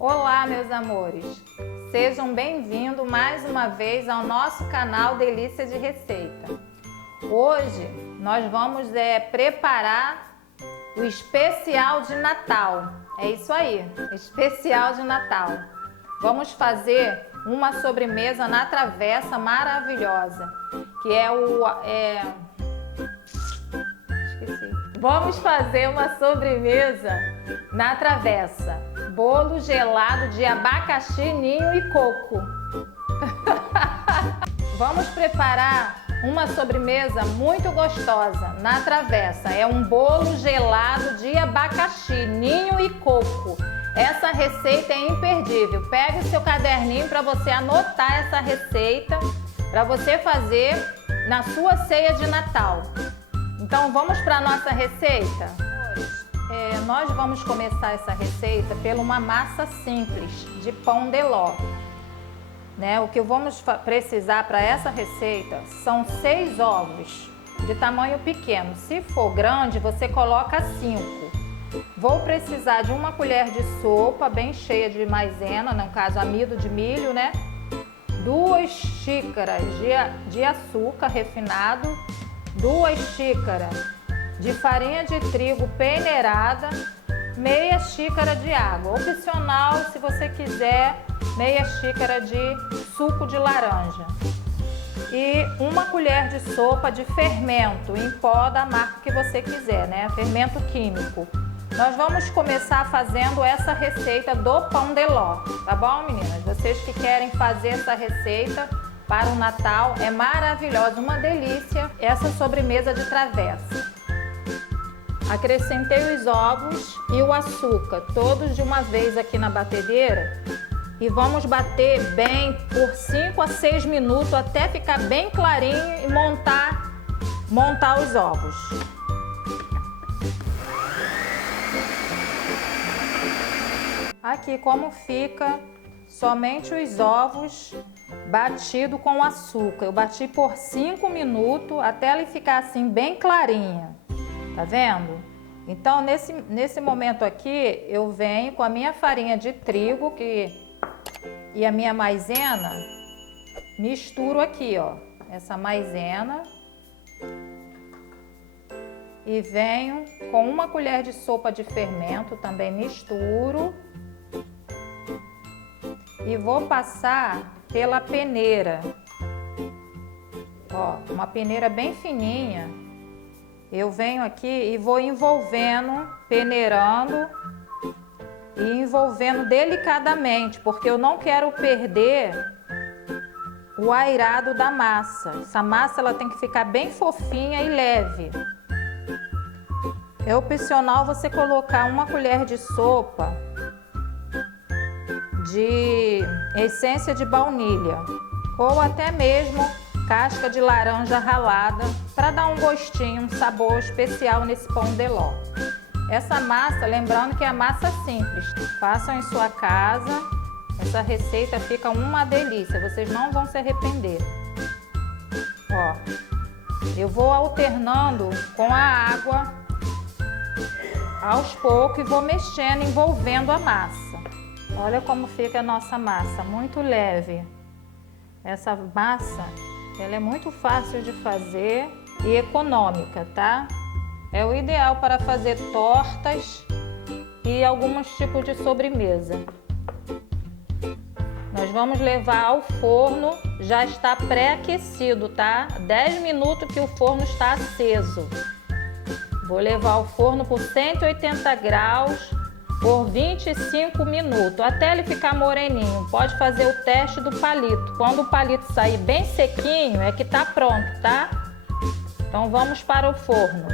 Olá, meus amores! Sejam bem-vindos mais uma vez ao nosso canal Delícia de Receita. Hoje nós vamos preparar o especial de Natal. É isso aí, especial de Natal. Vamos fazer uma sobremesa na travessa maravilhosa, que é esqueci. Vamos fazer uma sobremesa na travessa. Bolo gelado de abacaxi, ninho e coco. Vamos preparar uma sobremesa muito gostosa na travessa. É um bolo gelado de abacaxi, ninho e coco. Essa receita é imperdível. Pega o seu caderninho para você anotar essa receita, para você fazer na sua ceia de Natal. Então vamos para a nossa receita? Nós vamos começar essa receita pela uma massa simples de pão de ló. O que vamos precisar para essa receita são 6 ovos de tamanho pequeno. Se for grande, você coloca 5. Vou precisar de uma colher de sopa bem cheia de maisena, no caso amido de milho, 2 xícaras de açúcar refinado, 2 xícaras de farinha de trigo peneirada, meia xícara de água. Opcional, se você quiser, meia xícara de suco de laranja. E uma colher de sopa de fermento em pó da marca que você quiser, fermento químico. Nós vamos começar fazendo essa receita do pão de ló, tá bom, meninas? Vocês que querem fazer essa receita para o Natal, é maravilhosa, uma delícia essa sobremesa de travessa. Acrescentei os ovos e o açúcar, todos de uma vez aqui na batedeira, e vamos bater bem por 5 a 6 minutos até ficar bem clarinho e montar os ovos. Aqui como fica somente os ovos batido com açúcar. Eu bati por 5 minutos até ela ficar assim bem clarinha. Tá vendo? Então, nesse momento aqui, eu venho com a minha farinha de trigo e a minha maisena, misturo aqui, ó, essa maisena, e venho com uma colher de sopa de fermento, também misturo, e vou passar pela peneira, ó, uma peneira bem fininha. Eu venho aqui e vou envolvendo, peneirando e envolvendo delicadamente, porque eu não quero perder o airado da massa. Essa massa ela tem que ficar bem fofinha e leve. É opcional você colocar uma colher de sopa de essência de baunilha ou até mesmo casca de laranja ralada para dar um gostinho, um sabor especial nesse pão de ló. Essa massa, lembrando que é a massa simples, façam em sua casa, essa receita fica uma delícia, vocês não vão se arrepender. Ó, eu vou alternando com a água aos poucos e vou mexendo, envolvendo a massa. Olha como fica a nossa massa, muito leve. Essa massa, ela é muito fácil de fazer e econômica, tá? É o ideal para fazer tortas e alguns tipos de sobremesa. Nós vamos levar ao forno, já está pré-aquecido, tá? 10 minutos que o forno está aceso. Vou levar ao forno por 180 graus por 25 minutos, até ele ficar moreninho. Pode fazer o teste do palito. Quando o palito sair bem sequinho, é que tá pronto, tá? Então vamos para o forno.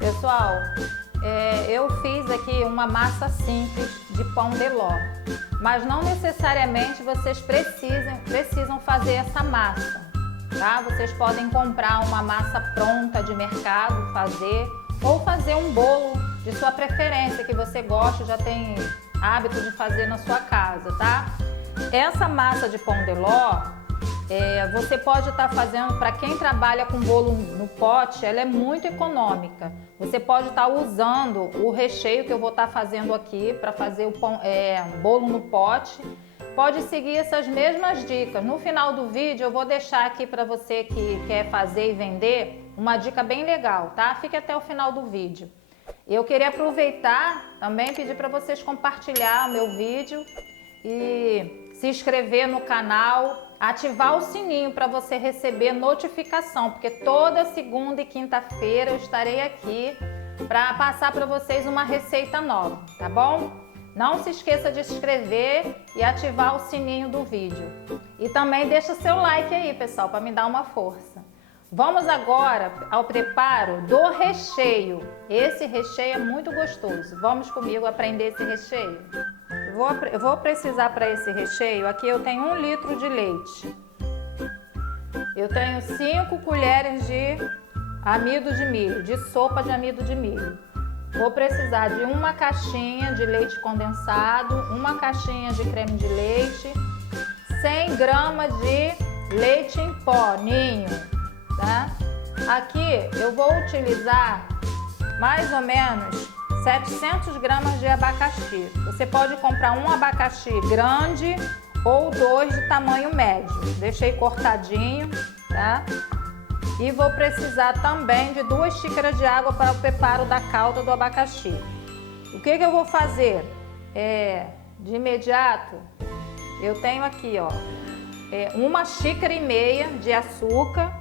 Pessoal, eu fiz aqui uma massa simples de pão de ló, mas não necessariamente vocês precisam fazer essa massa, tá? Vocês podem comprar uma massa pronta de mercado, ou fazer um bolo de sua preferência, que você gosta, já tem hábito de fazer na sua casa, tá? Essa massa de pão de ló, Você pode estar fazendo, para quem trabalha com bolo no pote, ela é muito econômica. Você pode estar usando o recheio que eu vou estar fazendo aqui para fazer o bolo no pote. Pode seguir essas mesmas dicas. No final do vídeo eu vou deixar aqui para você que quer fazer e vender uma dica bem legal, tá? Fique até o final do vídeo. Eu queria aproveitar também pedir para vocês compartilhar o meu vídeo e se inscrever no canal, ativar o sininho para você receber notificação, porque toda segunda e quinta-feira eu estarei aqui para passar para vocês uma receita nova, tá bom? Não se esqueça de se inscrever e ativar o sininho do vídeo. E também deixa seu like aí, pessoal, para me dar uma força. Vamos agora ao preparo do recheio. Esse recheio é muito gostoso. Vamos comigo aprender esse recheio? Eu vou precisar para esse recheio, aqui eu tenho 1 litro de leite. Eu tenho 5 colheres de amido de milho, de sopa de amido de milho. Vou precisar de 1 caixinha de leite condensado, 1 caixinha de creme de leite, 100 gramas de leite em pó, ninho, tá? Aqui eu vou utilizar mais ou menos 700 gramas de abacaxi. Você pode comprar um abacaxi grande ou 2 de tamanho médio. Deixei cortadinho, tá? E vou precisar também de 2 xícaras de água para o preparo da calda do abacaxi. O que eu vou fazer? De imediato, eu tenho aqui, ó, 1,5 xícaras de açúcar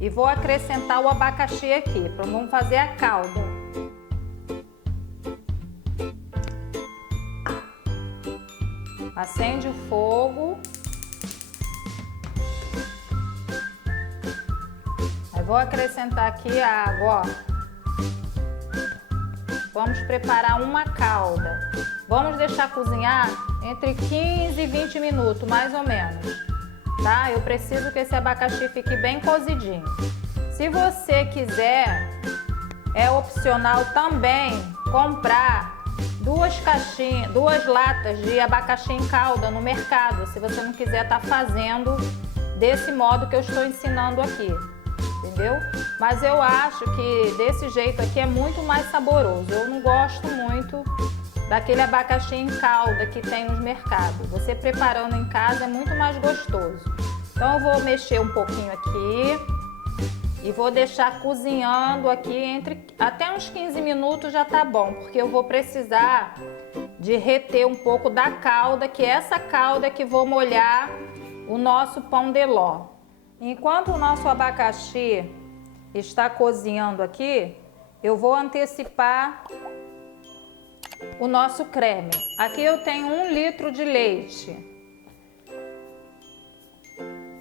e vou acrescentar o abacaxi aqui. Vamos fazer a calda. Acende o fogo. Aí vou acrescentar aqui a água, ó. Vamos preparar uma calda. Vamos deixar cozinhar entre 15 e 20 minutos, mais ou menos, tá? Eu preciso que esse abacaxi fique bem cozidinho. Se você quiser, é opcional também comprar 2 latas de abacaxi em calda no mercado, se você não quiser estar fazendo desse modo que eu estou ensinando aqui, entendeu? Mas eu acho que desse jeito aqui é muito mais saboroso. Eu não gosto muito daquele abacaxi em calda que tem nos mercados. Você preparando em casa é muito mais gostoso. Então eu vou mexer um pouquinho aqui e vou deixar cozinhando aqui até uns 15 minutos já tá bom, porque eu vou precisar de reter um pouco da calda, que é essa calda que vou molhar o nosso pão de ló. Enquanto o nosso abacaxi está cozinhando aqui, eu vou antecipar o nosso creme. Aqui eu tenho 1 litro de leite,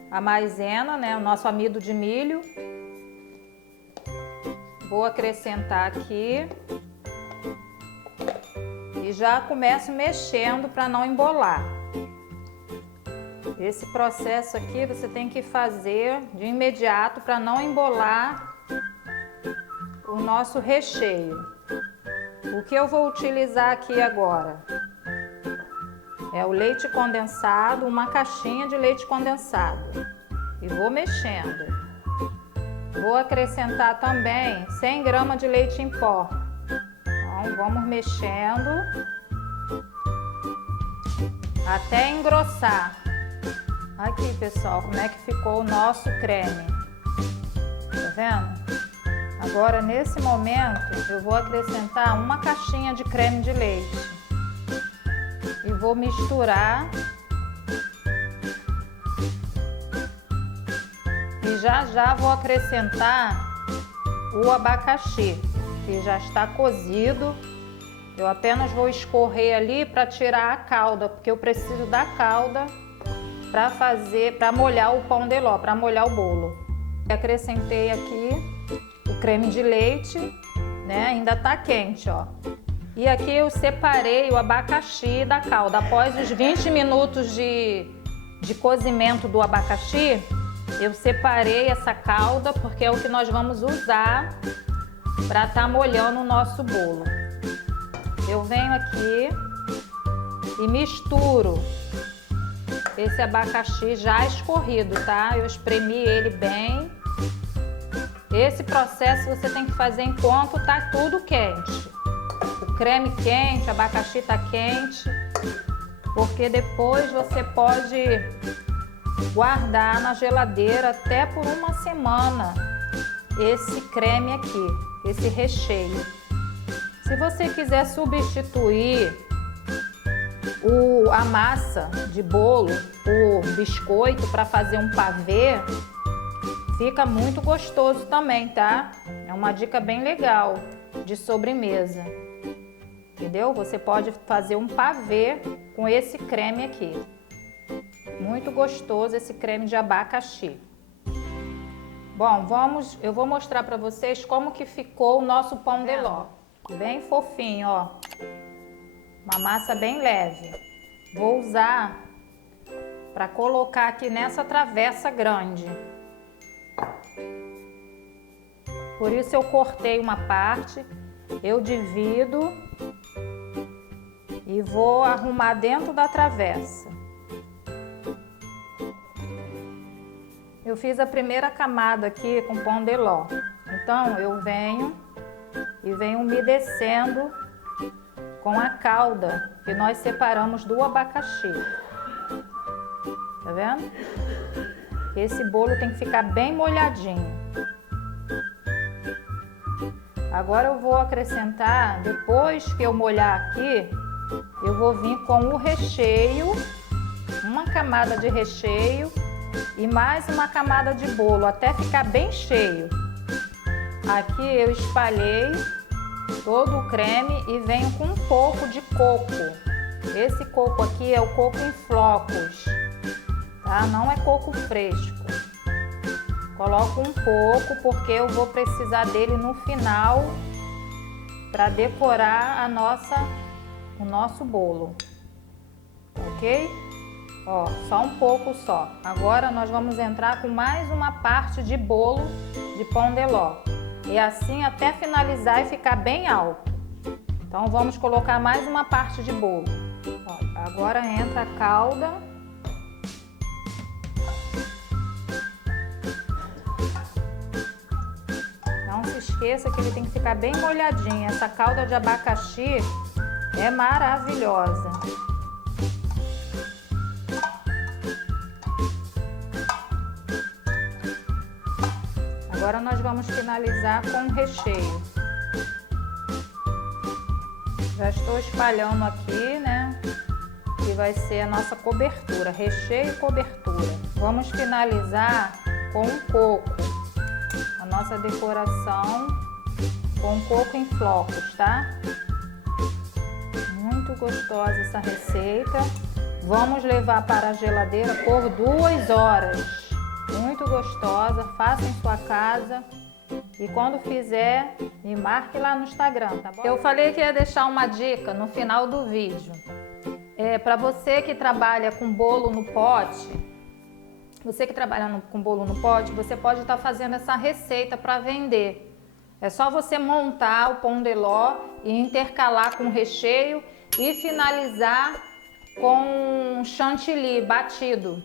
a maisena, né, o nosso amido de milho. Vou acrescentar aqui e já começo mexendo para não embolar. Esse processo aqui você tem que fazer de imediato para não embolar o nosso recheio. O que eu vou utilizar aqui agora é o leite condensado, 1 caixinha de leite condensado. E vou mexendo. Vou acrescentar também 100 gramas de leite em pó. Então, vamos mexendo até engrossar. Aqui, pessoal, como é que ficou o nosso creme. Tá vendo? Agora, nesse momento, eu vou acrescentar 1 caixinha de creme de leite. E vou misturar. E já vou acrescentar o abacaxi, que já está cozido. Eu apenas vou escorrer ali para tirar a calda, porque eu preciso da calda para molhar o pão de ló, para molhar o bolo. Acrescentei aqui o creme de leite, né? Ainda tá quente, ó. E aqui eu separei o abacaxi da calda. Após os 20 minutos de cozimento do abacaxi, eu separei essa calda porque é o que nós vamos usar para estar molhando o nosso bolo. Eu venho aqui e misturo esse abacaxi já escorrido, tá? Eu espremi ele bem. Esse processo você tem que fazer enquanto tá tudo quente. O creme quente, o abacaxi tá quente, porque depois você pode guardar na geladeira até por uma semana esse creme aqui, esse recheio. Se você quiser substituir a massa de bolo por biscoito para fazer um pavê, fica muito gostoso também, tá? É uma dica bem legal de sobremesa, entendeu? Você pode fazer um pavê com esse creme aqui. Muito gostoso esse creme de abacaxi. Bom, eu vou mostrar para vocês como que ficou o nosso pão de ló. Bem fofinho, ó. Uma massa bem leve. Vou usar para colocar aqui nessa travessa grande. Por isso eu cortei uma parte, eu divido e vou arrumar dentro da travessa. Eu fiz a primeira camada aqui com pão de ló. Então eu venho umedecendo com a calda que nós separamos do abacaxi. Tá vendo? Esse bolo tem que ficar bem molhadinho. Agora eu vou acrescentar, depois que eu molhar aqui, eu vou vir com o recheio, uma camada de recheio e mais uma camada de bolo, até ficar bem cheio. Aqui eu espalhei todo o creme e venho com um pouco de coco. Esse coco aqui é o coco em flocos, tá? Não é coco fresco. Coloco um pouco porque eu vou precisar dele no final para decorar o nosso bolo, ok? Ó, só um pouco só. Agora nós vamos entrar com mais uma parte de bolo de pão de ló. E assim até finalizar e ficar bem alto. Então vamos colocar mais uma parte de bolo. Ó, agora entra a calda. Não se esqueça que ele tem que ficar bem molhadinho. Essa calda de abacaxi é maravilhosa. Agora nós vamos finalizar com o recheio. Já estou espalhando aqui, né? Que vai ser a nossa cobertura, recheio e cobertura. Vamos finalizar com o coco. A nossa decoração com coco em flocos, tá? Muito gostosa essa receita. Vamos levar para a geladeira por 2 horas. Muito gostosa, faça em sua casa e quando fizer, me marque lá no Instagram, tá bom? Eu falei que ia deixar uma dica no final do vídeo. Para você que trabalha com bolo no pote, você pode estar fazendo essa receita para vender. É só você montar o pão de ló e intercalar com recheio e finalizar com chantilly batido.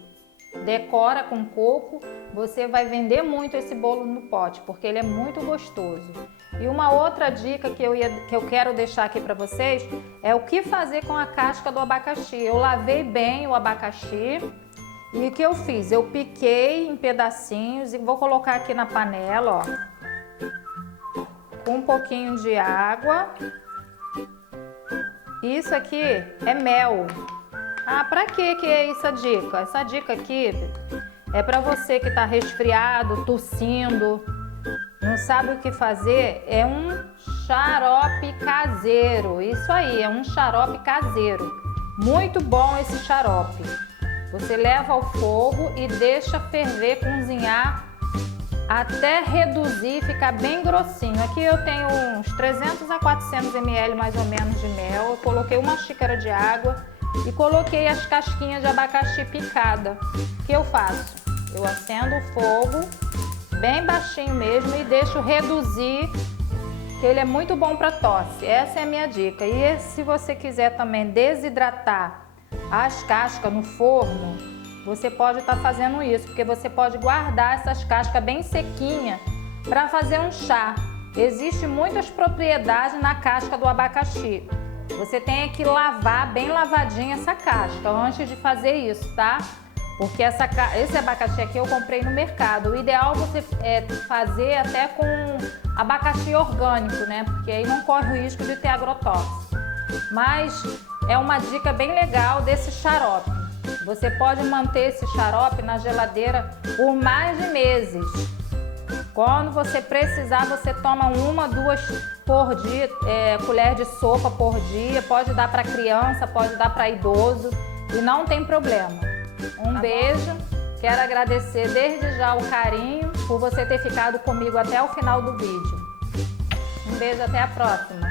Decora com coco, você vai vender muito esse bolo no pote, porque ele é muito gostoso. E uma outra dica que eu quero deixar aqui para vocês é o que fazer com a casca do abacaxi. Eu lavei bem o abacaxi e o que eu fiz? Eu piquei em pedacinhos e vou colocar aqui na panela, ó, com um pouquinho de água. Isso aqui é mel. Ah, pra que é essa dica? Essa dica aqui é para você que tá resfriado, tossindo, não sabe o que fazer. É um xarope caseiro. Isso aí, é um xarope caseiro. Muito bom esse xarope. Você leva ao fogo e deixa ferver, cozinhar até reduzir, ficar bem grossinho. Aqui eu tenho uns 300 a 400 ml mais ou menos de mel. Eu coloquei uma xícara de água e coloquei as casquinhas de abacaxi picada. O que eu faço? Eu acendo o fogo bem baixinho mesmo e deixo reduzir, que ele é muito bom para tosse. Essa é a minha dica. E se você quiser também desidratar as cascas no forno, você pode estar fazendo isso, porque você pode guardar essas cascas bem sequinhas para fazer um chá. Existem muitas propriedades na casca do abacaxi. Você tem que lavar bem lavadinha essa casca antes de fazer isso, tá? Porque esse abacaxi aqui eu comprei no mercado. O ideal você fazer até com abacaxi orgânico, né? Porque aí não corre o risco de ter agrotóxico. Mas é uma dica bem legal desse xarope. Você pode manter esse xarope na geladeira por mais de meses. Quando você precisar, você toma 1, 2 por dia, colher de sopa por dia. Pode dar para criança, pode dar para idoso e não tem problema. Um beijo, quero agradecer desde já o carinho por você ter ficado comigo até o final do vídeo. Um beijo, até a próxima.